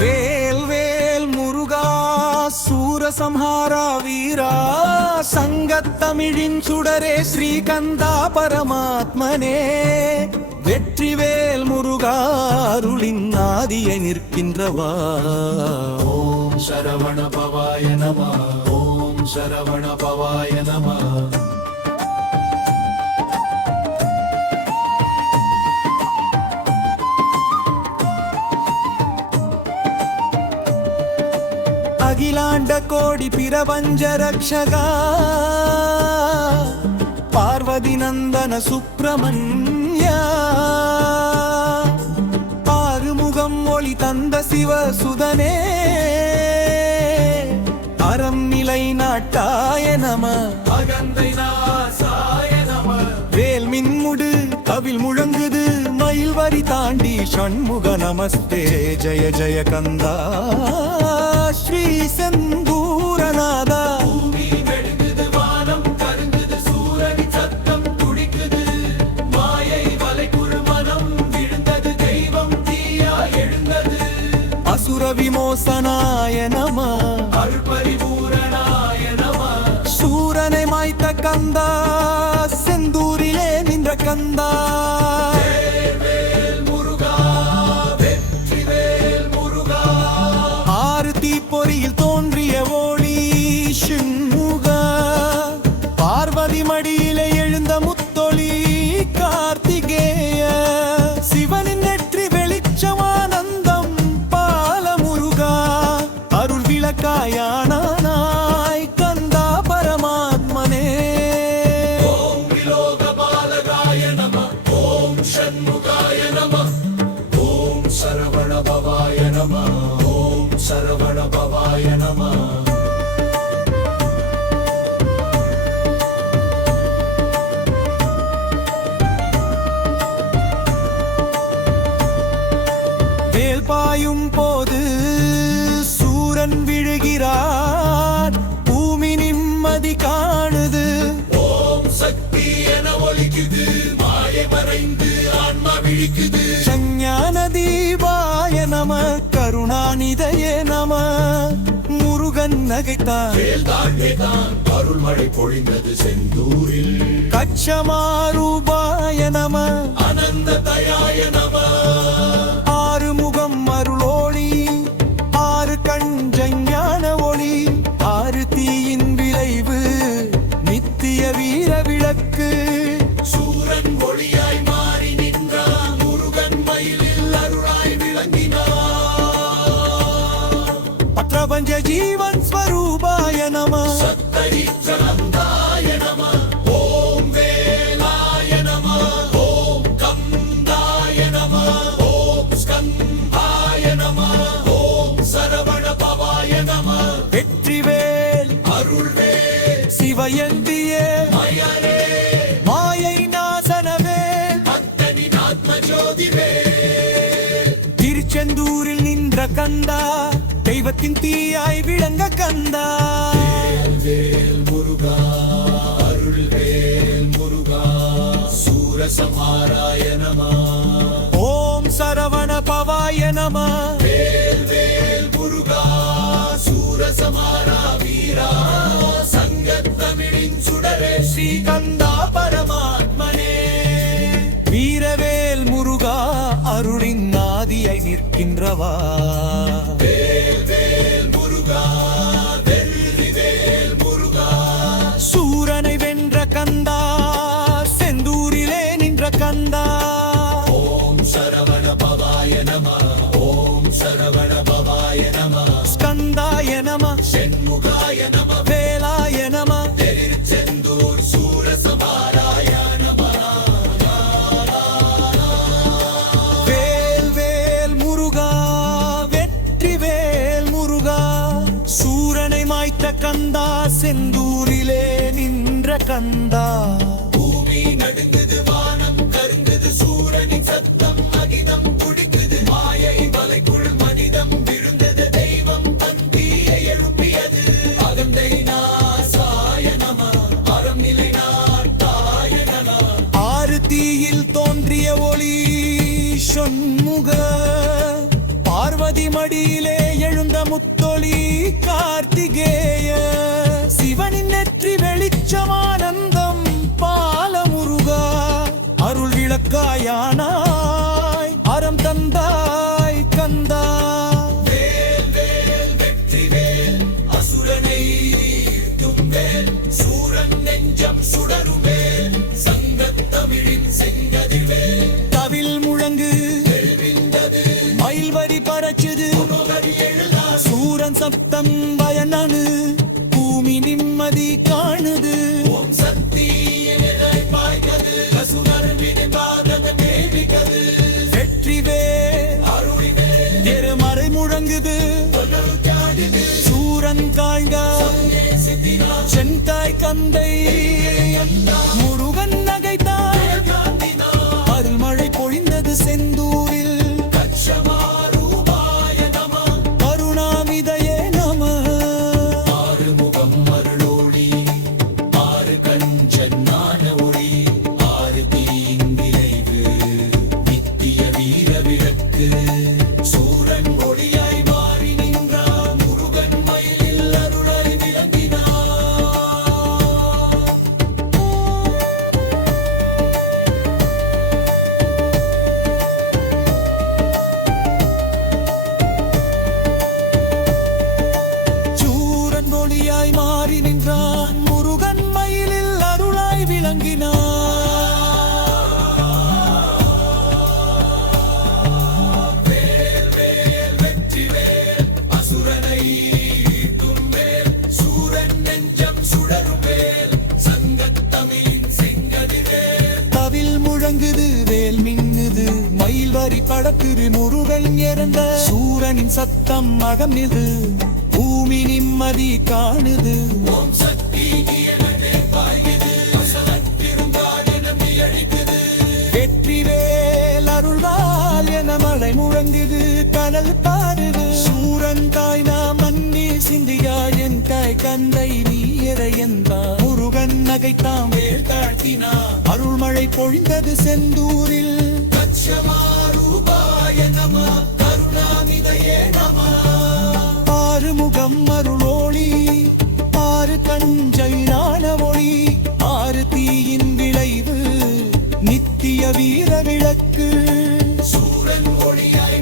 வேல் வேல் முருகா சூரசம்ஹாரா வீரா சங்கத்தமிழின் சுடரே ஸ்ரீகந்தா பரமாத்மனே வெற்றிவேல் முருகா அருளின் ஆதியை நிற்கின்றவா. ஓம் சரவண பவாய நம. ஓம் சரவண பவாய நம. அகிலாண்ட கோடி பிரபஞ்ச ரக்ஷகா பார்வதி நந்தன சுப்பிரமணியா ஆறுமுகம் ஒளி தந்த சிவ சுதனே அறம் நிலை நாட்டாய நம. அகந்தை நாசாய நம. வேல் மின்முடு கவில் முழங்குது மயில் வரி தாண்டி ஷண்முக நமஸ்தே ஜய ஜய கந்தா ஸ்ரீ செந்தூரநாதா. பூமி வெடுங்குது வானம் கருங்குது சூரனி சத்தம் துடிக்குது மாயை வலைக்குள் மனம் விழுந்தது தெய்வம் தீயா எழுந்தது. அசுர விமோசனாய நம. அருள்பரிபூரணாய நம. சூரனை மாய்த்த கந்தா செந்தூரிலே நின்ற கந்தா. வேல் முருகா வெற்றிவேல் முருகா. ஆறு தீப்பொறியில் தோன்றிய ஒளி ஷண்முகா பார்வதி மடியிலே எழுந்த முத்தொளி கார்த்திகேய சிவனின் நெற்றி வெளிச்சமானந்தம் பால முருகா அருள் விளக்காயானாய் கந்தா பரமாத்மனே. ஓம் விலோக பாலகாய நம. ஓம் ஷண்முகாய நம. ஓம் சரவண பவாய நம. ஓம் சரவண பவாய நம. வேல் பாயும் போது சூரன் விழுகிறார் பூமி நிம்மதி காணுது. ஓம் சக்தி என ஒலிக்குது மாயை மறைந்து ஆன்மா விழிக்குது. சஞ்ஞான தீபாய நம கருணாநிதயே நம. முருகன் நகைத்தான் வேல்தான் அருள்மழை பொழிந்தது செந்தூரில். கச்சமாரூபாய நம. அனந்த தயாய நம. ஆறுமுகம் அருளோளி ஆறு கஞ்சஞான ஒளி ஆறு தீயின் விளைவு நித்திய வீர விளக்கு. சூரன் ஒளியாய் மாறி நின்றான் முருகன் மயிலில் அருளாய் விளங்கினான். பிரபஞ்ச ஜீவன் ஸ்வரூபாய நம. சத்தரிச்சனந்தாய நம. ஓம் வேலாய நம. ஓம் கந்தாய நம. ஓம் ஸ்கந்தாய நம. ஓம் சரவண பவாய நம. வெற்றிவேல் அருள்வேல் சிவயந்தியே மயரே மாயை நாசனவேல் பக்தனின் ஆத்மஜோதிவேல். திருச்செந்தூரில் நின்ற கந்தா தெய்வத்தின் தீயாய் விளங்க கந்தா. வேல் முருகா அருள்வேல் முருகா சூரசம்ஹாராய நம. ஓம் சரவண பவாய நம. வேல் வேல் முருகா சூரசம்ஹாரா வீரா சங்கத்தமிழின் சுடரே ஸ்ரீகந்தா பரமாத்மனே. வீரவேல் முருகா அருளின் ஆதியை நிற்கின்றவா. வேல் வேல் முருகா வெற்றிவேல் முருகா. சூரனை வென்ற கந்தா செந்தூரிலே நின்ற கந்தா. ஓம் சரவண பவாய நம. ஓம் சரவண பவாய நம. ஸ்கந்தாய நம. ஷண்முகாய நம. வேலாய நம. செந்தூர் சூரசம்ஹாராய நம. வேல் வேல் முருகா வெற்றிவேல் முருகா சூரனை மாய்த்த கந்தா செந்தூரிலே நின்ற கந்தா. பூமி நடுங்குது வானம் கருங்குது சூரனின் சத்தம் அகிதம் துடிக்குது மாயை வலைக்குள் மனிதம் விழுந்தது தெய்வம் தந்தியை எழுப்பியது. அகந்தை நாசாய நம. அறம் நிலை நாட்டாய நம. ஆறு தீயில் தோன்றிய ஒளி ஷண்முக பார்வதி மடியிலே கார்த்திகேய சிவனின் நெற்றி வெளிச்சமானந்தம் பாலமுருகா அருள் விளக்காயானாய் அறம் தந்தாய் கந்தா வேல் வேல் வெற்றி வேல் அசுரனை வீழ்த்தும் வேல் சூரன் நெஞ்சம் சுடரும் வேல் சங்கத் தமிழின் செங்கதிர் வேல் தவில் முழங்கு எழுவிந்தது மயில் வரி பறச்சுது முகவரி எழுதா சூரன் சப்தம் பயனனு பூமி நிம்மதி காணுது ஓம் சக்தி எதிராய் பாய்ந்தது அசுரர் வினைபாதக மேவிகது வெற்றிவேல் அருளிவே திருமறை முழங்குது தொல்லரு காடிது சூரன் காய்ந்தா சித்திரா செந்தாய் கந்தை முருகன் நகைத்தாய் காந்தினா அருள்மழை பொழிந்தது செந்தூரில் கட்சமாரூபாய நம கருணாமிதையே நம ஆறுமுகம் அருளோடி ஆறு கஞ்சன் ஞான ஒளி ஆறு தீங்கிரைவு நித்திய வீர விளக்கு சூரன் ஒளியாய் மாறி நின்றான் முருகன் மயிலில் அருளாய் விளங்கினான் சூரன் ஒளியாய் மாறி நின்றான் முருகன் மயிலில் அருளாய் விளங்கினான் வேல் வேல் வெற்றி வேல் அசுரனை வீழ்த்தும் வேல் சூரன் நெஞ்சம் சுடரும் வேல் சங்கத் தமிழின் செங்கதிர் வேல் தவில் முழங்குது வேல் மின்னுது மயில் வரி படக்குது முருகன் இறந்த சூரனின் சத்தம் அகமிது பூமி நிம்மதி காணுது ஓம் சக்தி என பாய்கிறது அசலன் பெருங்கால் நம்பி அழிக்குது வெற்றிவேல் அருள்வால் என மழை முழங்குது கடல் பாருது சூரன் தாய் நாம் மண்ணி சிந்தியா என் தாய் கந்தை நீ எதையந்தா முருகன் நகைத்தாம் வேல் தாழ்த்தினா அருள்மழை பொழிந்தது செந்தூரில் கட்சமாரூபாய நம கருணாநிதையே நம ஆறுமுகம் அருளோளி ஆறு கஞ்சை ஞான ஒளி ஆறு தீயின் விளைவு நித்திய வீர விளக்கு சூரன் ஒளியாய்